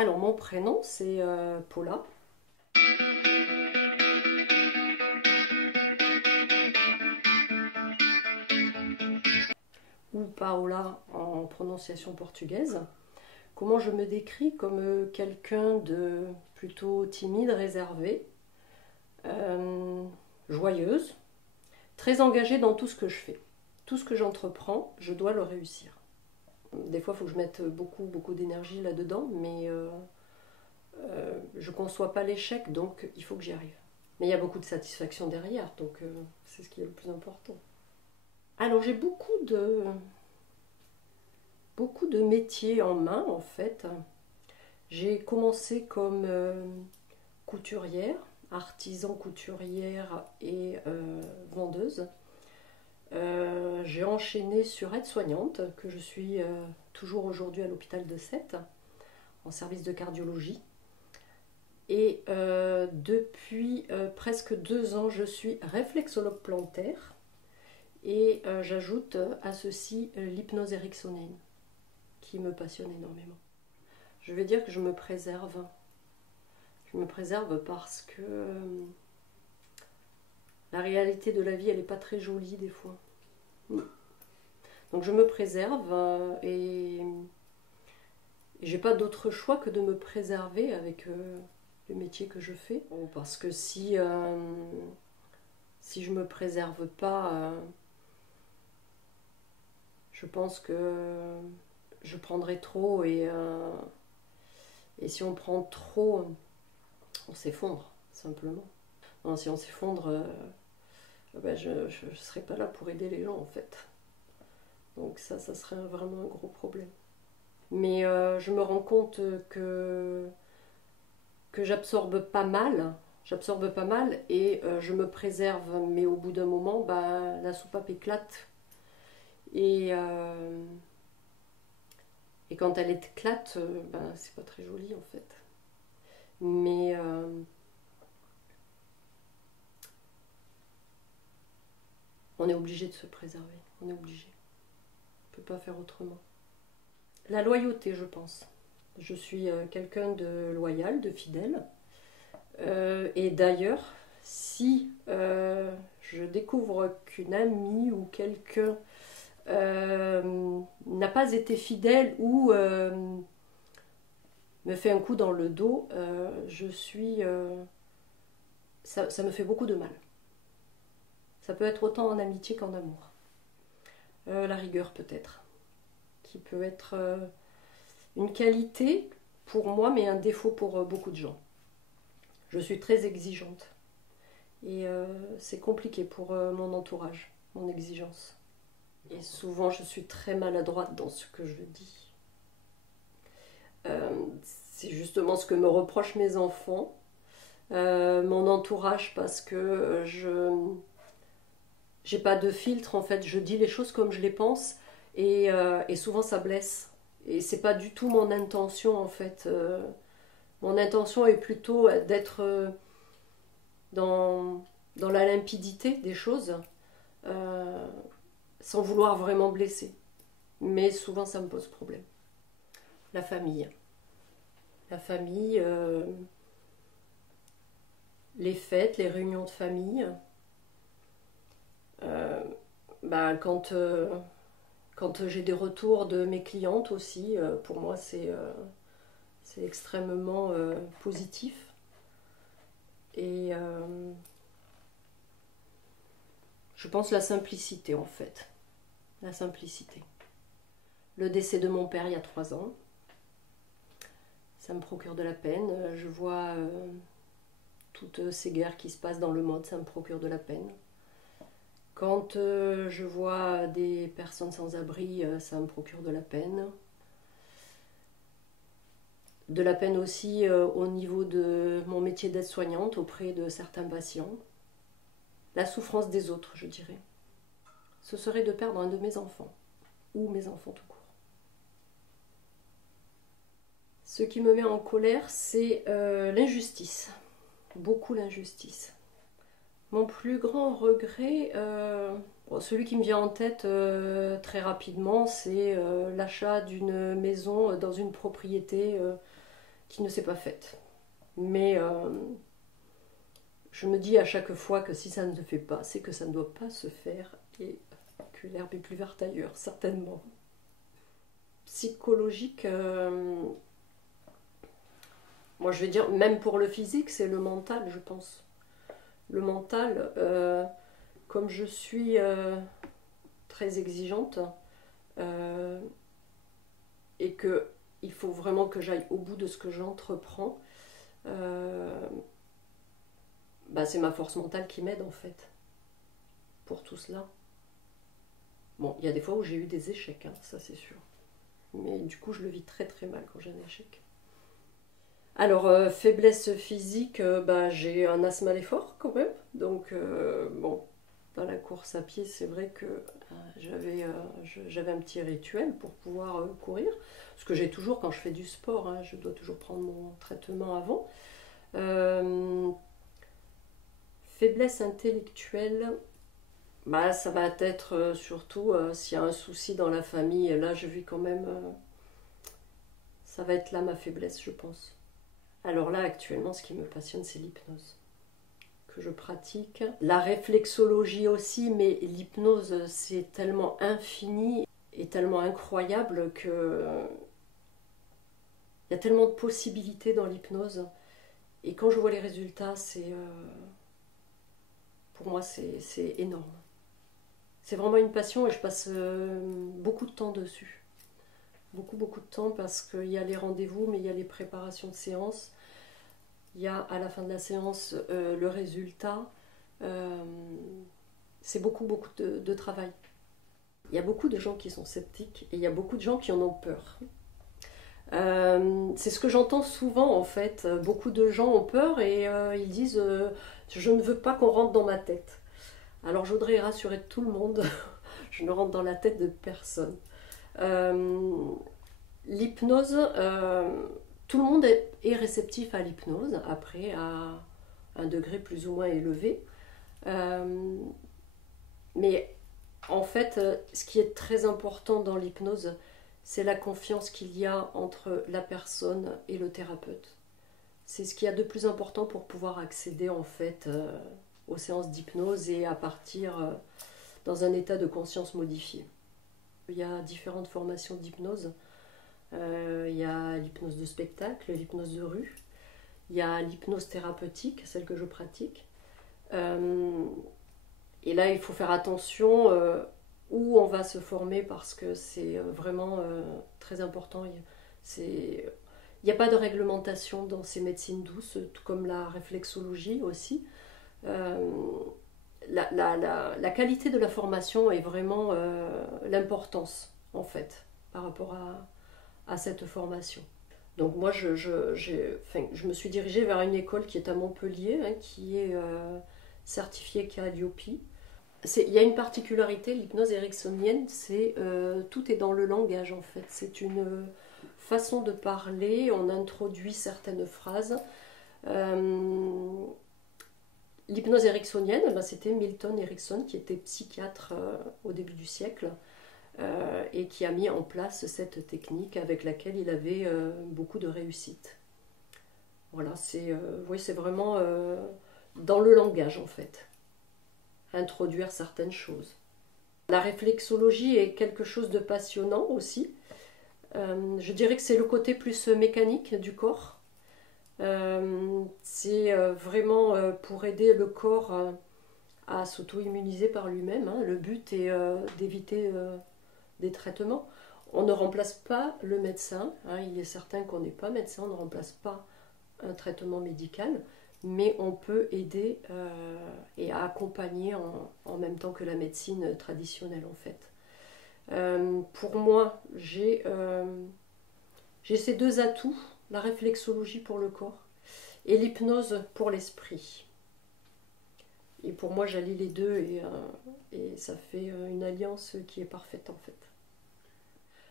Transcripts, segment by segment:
Alors, mon prénom, c'est Paula. Ou Paola en prononciation portugaise. Comment je me décris? Comme quelqu'un de plutôt timide, réservé, joyeuse, très engagée dans tout ce que je fais. Tout ce que j'entreprends, je dois le réussir. Des fois, il faut que je mette beaucoup d'énergie là-dedans, mais je ne conçois pas l'échec, donc il faut que j'y arrive. Mais il y a beaucoup de satisfaction derrière, donc c'est ce qui est le plus important. Alors j'ai beaucoup de métiers en main en fait. J'ai commencé comme couturière, artisan couturière et vendeuse. J'ai enchaîné sur aide-soignante, que je suis toujours aujourd'hui à l'hôpital de Sète, en service de cardiologie. Et depuis presque 2 ans, je suis réflexologue plantaire. Et j'ajoute à ceci l'hypnose ericksonienne, qui me passionne énormément. Je vais dire que je me préserve. Je me préserve parce que la réalité de la vie, elle n'est pas très jolie des fois. Donc je me préserve et j'ai pas d'autre choix que de me préserver avec le métier que je fais. Parce que si je me préserve pas, je pense que je prendrai trop et si on prend trop, on s'effondre simplement. Non, si on s'effondre, ben je ne serai pas là pour aider les gens en fait. Donc ça serait vraiment un gros problème. Mais je me rends compte que j'absorbe pas mal. J'absorbe pas mal et je me préserve, mais au bout d'un moment, ben, la soupape éclate. Et quand elle éclate, ben, c'est pas très joli en fait. Mais on est obligé de se préserver. On est obligé. On ne peut pas faire autrement. La loyauté, je pense. Je suis quelqu'un de loyal, de fidèle. Et d'ailleurs, si je découvre qu'une amie ou quelqu'un n'a pas été fidèle ou me fait un coup dans le dos, ça me fait beaucoup de mal. Ça peut être autant en amitié qu'en amour. La rigueur peut-être, qui peut être une qualité pour moi, mais un défaut pour beaucoup de gens. Je suis très exigeante et c'est compliqué pour mon entourage, mon exigence. Et souvent, je suis très maladroite dans ce que je dis. C'est justement ce que me reprochent mes enfants, mon entourage, parce que je j'ai pas de filtre en fait. Je dis les choses comme je les pense et souvent ça blesse. Et c'est pas du tout mon intention en fait. Mon intention est plutôt d'être dans la limpidité des choses, sans vouloir vraiment blesser. Mais souvent ça me pose problème. La famille. La famille, les fêtes, les réunions de famille. Bah, quand j'ai des retours de mes clientes aussi, pour moi c'est extrêmement positif. Et je pense la simplicité en fait. La simplicité. Le décès de mon père il y a 3 ans. Ça me procure de la peine. Je vois toutes ces guerres qui se passent dans le monde, ça me procure de la peine. Quand je vois des personnes sans abri, ça me procure de la peine. De la peine aussi au niveau de mon métier d'aide-soignante auprès de certains patients. La souffrance des autres, je dirais. Ce serait de perdre un de mes enfants, ou mes enfants tout court. Ce qui me met en colère, c'est l'injustice. Beaucoup l'injustice. Mon plus grand regret, celui qui me vient en tête très rapidement, c'est l'achat d'une maison dans une propriété qui ne s'est pas faite. Mais je me dis à chaque fois que si ça ne se fait pas, c'est que ça ne doit pas se faire et que l'herbe est plus verte ailleurs, certainement. Psychologique, moi je vais dire, même pour le physique, c'est le mental, je pense. Le mental, comme je suis très exigeante, euh, et que il faut vraiment que j'aille au bout de ce que j'entreprends, bah, c'est ma force mentale qui m'aide en fait pour tout cela. Bon, il y a des fois où j'ai eu des échecs, hein, ça c'est sûr. Mais du coup, je le vis très très mal quand j'ai un échec. Alors, faiblesse physique, bah, j'ai un asthme à l'effort quand même. Donc, bon, dans la course à pied, c'est vrai que j'avais un petit rituel pour pouvoir courir. Ce que j'ai toujours quand je fais du sport, hein, je dois toujours prendre mon traitement avant. Euh, Faiblesse intellectuelle, bah, ça va être surtout s'il y a un souci dans la famille. Là, je vis quand même. Ça va être là ma faiblesse, je pense. Alors là, actuellement, ce qui me passionne, c'est l'hypnose que je pratique. La réflexologie aussi, mais l'hypnose, c'est tellement infini et tellement incroyable que il y a tellement de possibilités dans l'hypnose. Et quand je vois les résultats, pour moi, c'est énorme. C'est vraiment une passion et je passe beaucoup de temps dessus. Beaucoup de temps parce qu'il y a les rendez-vous, mais il y a les préparations de séance. Il y a à la fin de la séance le résultat. Euh, c'est beaucoup de travail. Il y a beaucoup de gens qui sont sceptiques et il y a beaucoup de gens qui en ont peur. C'est ce que j'entends souvent en fait. Beaucoup de gens ont peur et ils disent je ne veux pas qu'on rentre dans ma tête. Alors je voudrais rassurer tout le monde, je ne rentre dans la tête de personne. Euh, L'hypnose, tout le monde est réceptif à l'hypnose, après à un degré plus ou moins élevé. Euh, mais en fait, ce qui est très important dans l'hypnose, c'est la confiance qu'il y a entre la personne et le thérapeute. C'est ce qu'il y a de plus important pour pouvoir accéder en fait aux séances d'hypnose et à partir dans un état de conscience modifié. Il y a différentes formations d'hypnose. Il y a l'hypnose de spectacle, l'hypnose de rue. Il y a l'hypnose thérapeutique, celle que je pratique. Et là, il faut faire attention où on va se former parce que c'est vraiment très important. Il n'y a pas de réglementation dans ces médecines douces, tout comme la réflexologie aussi. Euh, la qualité de la formation est vraiment l'importance, en fait, par rapport à cette formation. Donc moi, je me suis dirigée vers une école qui est à Montpellier, hein, qui est certifiée Calliope. Il y a une particularité, l'hypnose ericksonienne, c'est tout est dans le langage en fait. C'est une façon de parler, on introduit certaines phrases. Euh, L'hypnose ericksonienne, ben, c'était Milton Erickson qui était psychiatre au début du siècle et qui a mis en place cette technique avec laquelle il avait beaucoup de réussite. Voilà, oui, c'est vraiment dans le langage en fait, introduire certaines choses. La réflexologie est quelque chose de passionnant aussi. Je dirais que c'est le côté plus mécanique du corps. C'est vraiment pour aider le corps à s'auto-immuniser par lui-même, hein. Le but est d'éviter des traitements. On ne remplace pas le médecin, hein. Il est certain qu'on n'est pas médecin, on ne remplace pas un traitement médical, mais on peut aider et accompagner en même temps que la médecine traditionnelle en fait. Pour moi, j'ai ces deux atouts, la réflexologie pour le corps et l'hypnose pour l'esprit. Et pour moi, j'allie les deux et ça fait une alliance qui est parfaite en fait.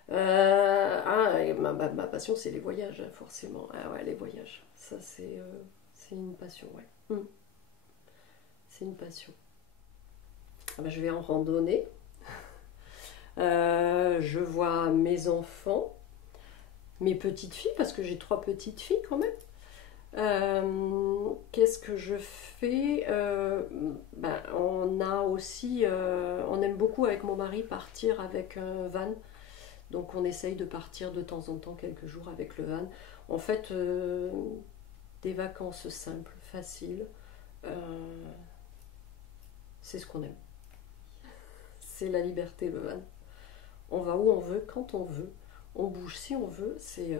Ma passion, c'est les voyages, hein, forcément. Ah ouais, les voyages. Ça, c'est une passion, ouais. C'est une passion. Ah ben, je vais en randonnée. Je vois mes enfants. mes petites filles, parce que j'ai 3 petites filles quand même. Qu'est-ce que je fais? On a aussi, on aime beaucoup avec mon mari partir avec un van. Donc on essaye de partir de temps en temps quelques jours avec le van. En fait, des vacances simples, faciles, c'est ce qu'on aime. C'est la liberté, le van. On va où on veut, quand on veut. On bouge si on veut. C'est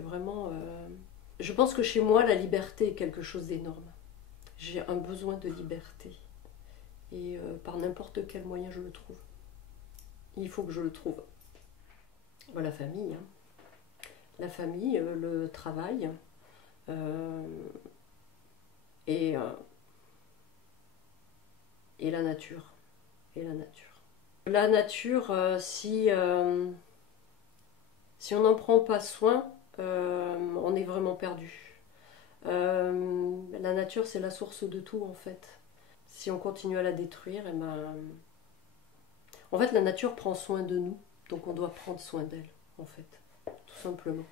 vraiment... Je pense que chez moi, la liberté est quelque chose d'énorme. J'ai un besoin de liberté. Et par n'importe quel moyen, je le trouve. Il faut que je le trouve. La famille. Hein. La famille, le travail. Et la nature. Et la nature. La nature, si on n'en prend pas soin, on est vraiment perdu. La nature, c'est la source de tout en fait. Si on continue à la détruire, en fait, la nature prend soin de nous, donc on doit prendre soin d'elle, en fait, tout simplement.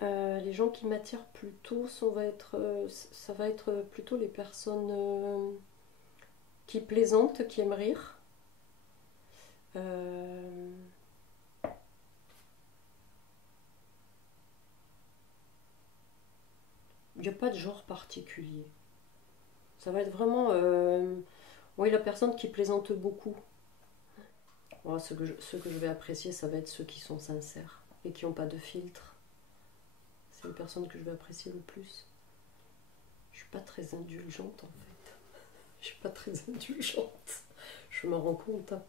Les gens qui m'attirent plutôt, ça va être plutôt les personnes qui plaisantent, qui aiment rire. Il n'y a pas de genre particulier. Ça va être vraiment oui, la personne qui plaisante beaucoup. Bon, ceux que je vais apprécier, ça va être ceux qui sont sincères et qui n'ont pas de filtre. C'est les personnes que je vais apprécier le plus. Je suis pas très indulgente en fait. Je suis pas très indulgente. Je m'en rends compte. Hein.